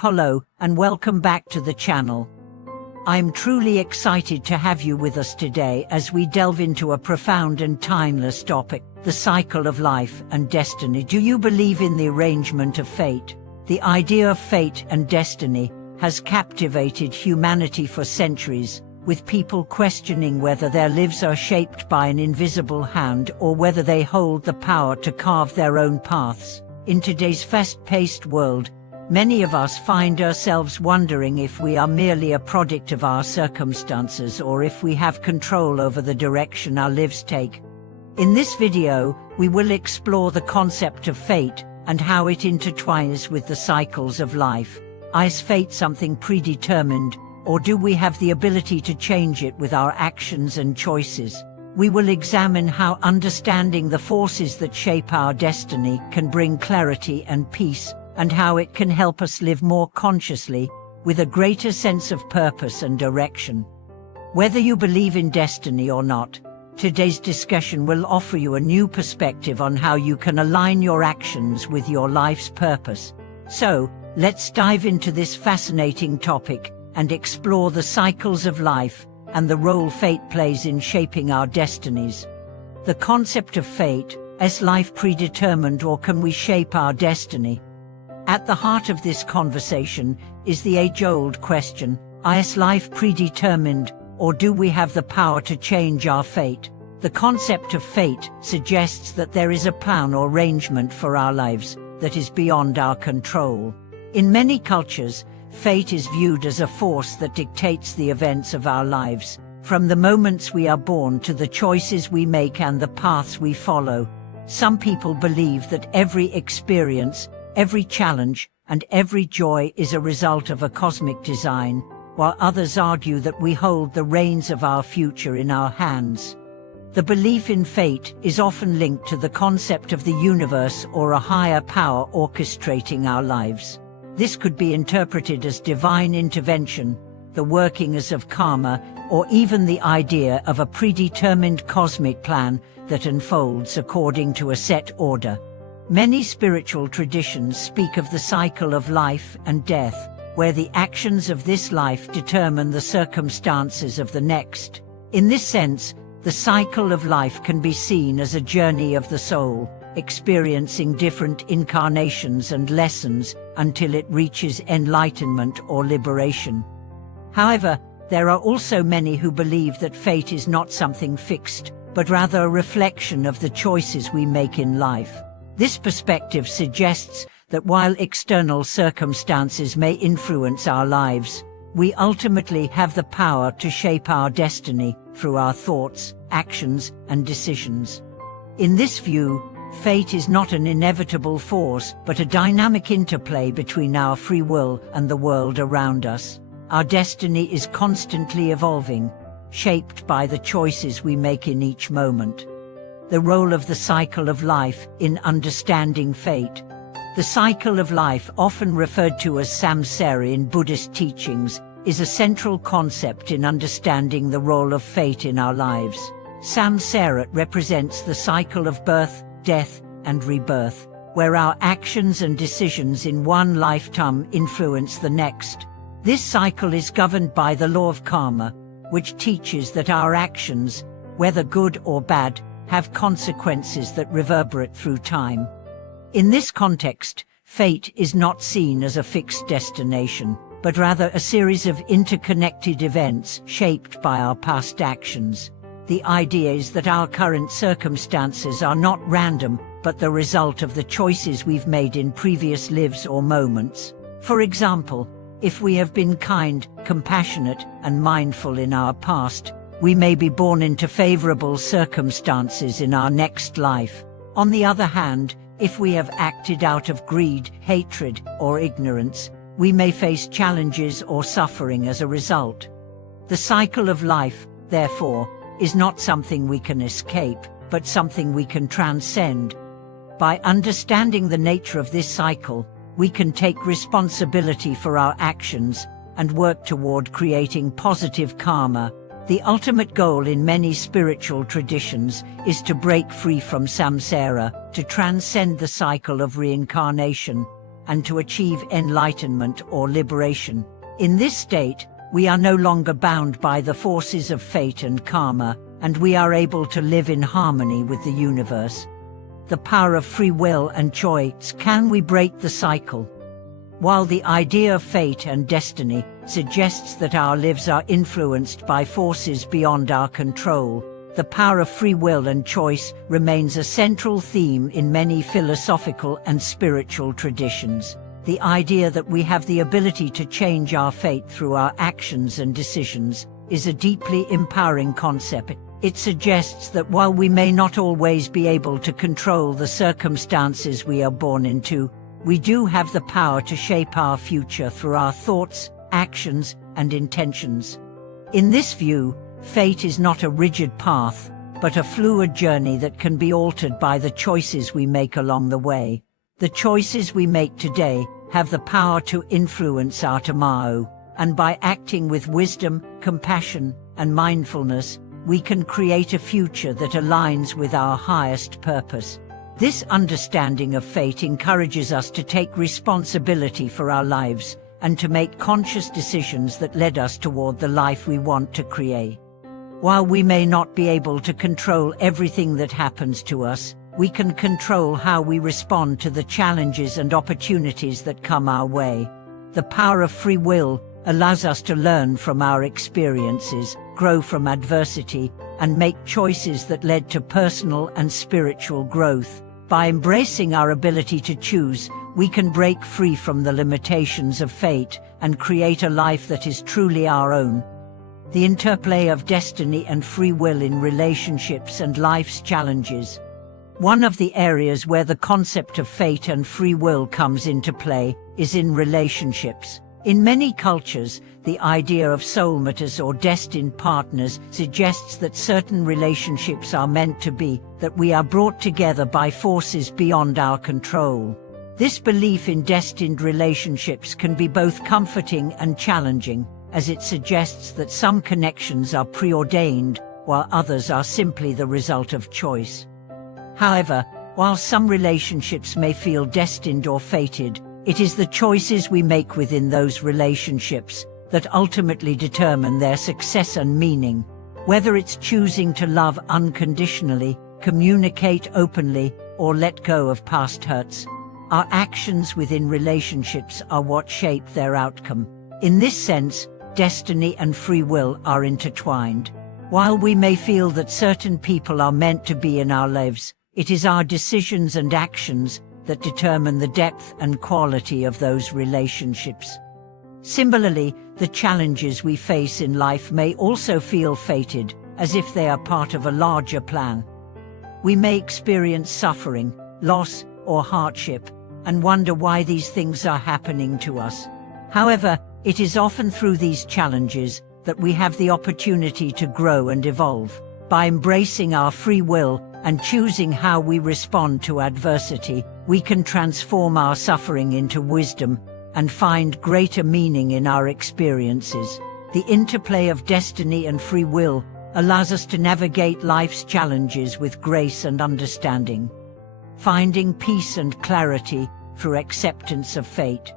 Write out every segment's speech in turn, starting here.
Hello, and welcome back to the channel. I'm truly excited to have you with us today as we delve into a profound and timeless topic, the cycle of life and destiny. Do you believe in the arrangement of fate? The idea of fate and destiny has captivated humanity for centuries, with people questioning whether their lives are shaped by an invisible hand or whether they hold the power to carve their own paths. In today's fast-paced world, many of us find ourselves wondering if we are merely a product of our circumstances or if we have control over the direction our lives take. In this video, we will explore the concept of fate and how it intertwines with the cycles of life. Is fate something predetermined, or do we have the ability to change it with our actions and choices? We will examine how understanding the forces that shape our destiny can bring clarity and peace, and how it can help us live more consciously, with a greater sense of purpose and direction. Whether you believe in destiny or not, today's discussion will offer you a new perspective on how you can align your actions with your life's purpose. So, let's dive into this fascinating topic and explore the cycles of life and the role fate plays in shaping our destinies. The concept of fate: is life predetermined, or can we shape our destiny? At the heart of this conversation is the age-old question: is life predetermined, or do we have the power to change our fate? The concept of fate suggests that there is a plan or arrangement for our lives that is beyond our control. In many cultures, fate is viewed as a force that dictates the events of our lives, from the moments we are born to the choices we make and the paths we follow. Some people believe that every experience, every challenge, and every joy is a result of a cosmic design, while others argue that we hold the reins of our future in our hands. The belief in fate is often linked to the concept of the universe or a higher power orchestrating our lives. This could be interpreted as divine intervention, the workings of karma, or even the idea of a predetermined cosmic plan that unfolds according to a set order. Many spiritual traditions speak of the cycle of life and death, where the actions of this life determine the circumstances of the next. In this sense, the cycle of life can be seen as a journey of the soul, experiencing different incarnations and lessons until it reaches enlightenment or liberation. However, there are also many who believe that fate is not something fixed, but rather a reflection of the choices we make in life. This perspective suggests that while external circumstances may influence our lives, we ultimately have the power to shape our destiny through our thoughts, actions, and decisions. In this view, fate is not an inevitable force, but a dynamic interplay between our free will and the world around us. Our destiny is constantly evolving, shaped by the choices we make in each moment. The role of the cycle of life in understanding fate. The cycle of life, often referred to as samsara in Buddhist teachings, is a central concept in understanding the role of fate in our lives. Samsara represents the cycle of birth, death, and rebirth, where our actions and decisions in one lifetime influence the next. This cycle is governed by the law of karma, which teaches that our actions, whether good or bad, have consequences that reverberate through time. In this context, fate is not seen as a fixed destination, but rather a series of interconnected events shaped by our past actions. The idea is that our current circumstances are not random, but the result of the choices we've made in previous lives or moments. For example, if we have been kind, compassionate, and mindful in our past, we may be born into favorable circumstances in our next life. On the other hand, if we have acted out of greed, hatred, or ignorance, we may face challenges or suffering as a result. The cycle of life, therefore, is not something we can escape, but something we can transcend. By understanding the nature of this cycle, we can take responsibility for our actions and work toward creating positive karma. The ultimate goal in many spiritual traditions is to break free from samsara, to transcend the cycle of reincarnation, and to achieve enlightenment or liberation. In this state, we are no longer bound by the forces of fate and karma, and we are able to live in harmony with the universe. The power of free will and choice. Can we break the cycle? While the idea of fate and destiny suggests that our lives are influenced by forces beyond our control, the power of free will and choice remains a central theme in many philosophical and spiritual traditions. The idea that we have the ability to change our fate through our actions and decisions is a deeply empowering concept. It suggests that while we may not always be able to control the circumstances we are born into, we do have the power to shape our future through our thoughts, actions, and intentions. In this view, fate is not a rigid path, but a fluid journey that can be altered by the choices we make along the way. The choices we make today have the power to influence our tomorrow, and by acting with wisdom, compassion, and mindfulness, we can create a future that aligns with our highest purpose. This understanding of fate encourages us to take responsibility for our lives and to make conscious decisions that lead us toward the life we want to create. While we may not be able to control everything that happens to us, we can control how we respond to the challenges and opportunities that come our way. The power of free will allows us to learn from our experiences, grow from adversity, and make choices that lead to personal and spiritual growth. By embracing our ability to choose, we can break free from the limitations of fate and create a life that is truly our own. The interplay of destiny and free will in relationships and life's challenges. One of the areas where the concept of fate and free will comes into play is in relationships. In many cultures, the idea of soulmates or destined partners suggests that certain relationships are meant to be, that we are brought together by forces beyond our control. This belief in destined relationships can be both comforting and challenging, as it suggests that some connections are preordained, while others are simply the result of choice. However, while some relationships may feel destined or fated, it is the choices we make within those relationships that ultimately determine their success and meaning. Whether it's choosing to love unconditionally, communicate openly, or let go of past hurts, our actions within relationships are what shape their outcome. In this sense, destiny and free will are intertwined. While we may feel that certain people are meant to be in our lives, it is our decisions and actions that determine the depth and quality of those relationships. Similarly, the challenges we face in life may also feel fated, as if they are part of a larger plan. We may experience suffering, loss, or hardship, and wonder why these things are happening to us. However, it is often through these challenges that we have the opportunity to grow and evolve. By embracing our free will and choosing how we respond to adversity, we can transform our suffering into wisdom and find greater meaning in our experiences. The interplay of destiny and free will allows us to navigate life's challenges with grace and understanding, finding peace and clarity through acceptance of fate.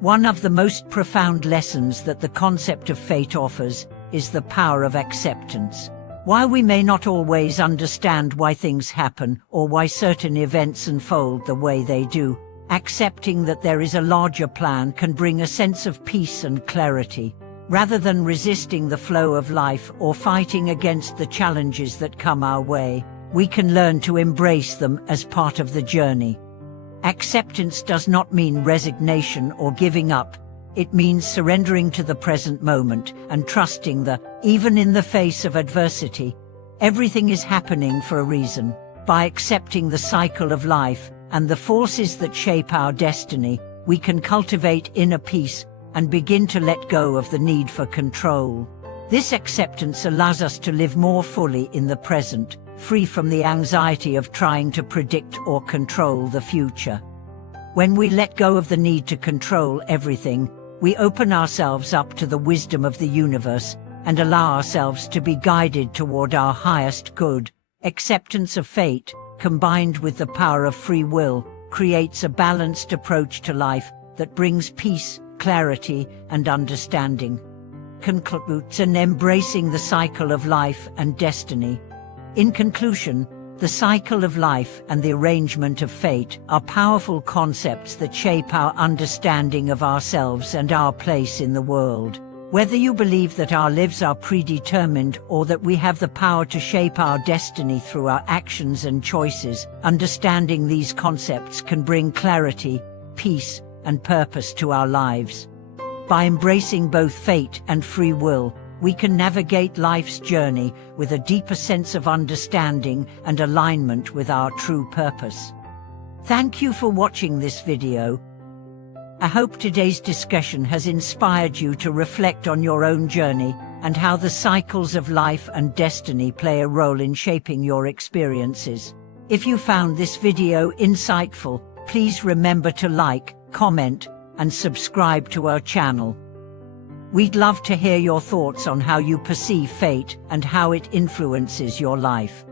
One of the most profound lessons that the concept of fate offers is the power of acceptance. While we may not always understand why things happen or why certain events unfold the way they do, accepting that there is a larger plan can bring a sense of peace and clarity. Rather than resisting the flow of life or fighting against the challenges that come our way, we can learn to embrace them as part of the journey. Acceptance does not mean resignation or giving up. It means surrendering to the present moment and trusting that, even in the face of adversity, everything is happening for a reason. By accepting the cycle of life and the forces that shape our destiny, we can cultivate inner peace and begin to let go of the need for control. This acceptance allows us to live more fully in the present, free from the anxiety of trying to predict or control the future. When we let go of the need to control everything, we open ourselves up to the wisdom of the universe and allow ourselves to be guided toward our highest good. Acceptance of fate, combined with the power of free will, creates a balanced approach to life that brings peace, clarity, and understanding. Concludes in embracing the cycle of life and destiny. In conclusion, the cycle of life and the arrangement of fate are powerful concepts that shape our understanding of ourselves and our place in the world. Whether you believe that our lives are predetermined or that we have the power to shape our destiny through our actions and choices, understanding these concepts can bring clarity, peace, and purpose to our lives. By embracing both fate and free will, we can navigate life's journey with a deeper sense of understanding and alignment with our true purpose. Thank you for watching this video. I hope today's discussion has inspired you to reflect on your own journey and how the cycles of life and destiny play a role in shaping your experiences. If you found this video insightful, please remember to like, comment, and subscribe to our channel. We'd love to hear your thoughts on how you perceive fate and how it influences your life.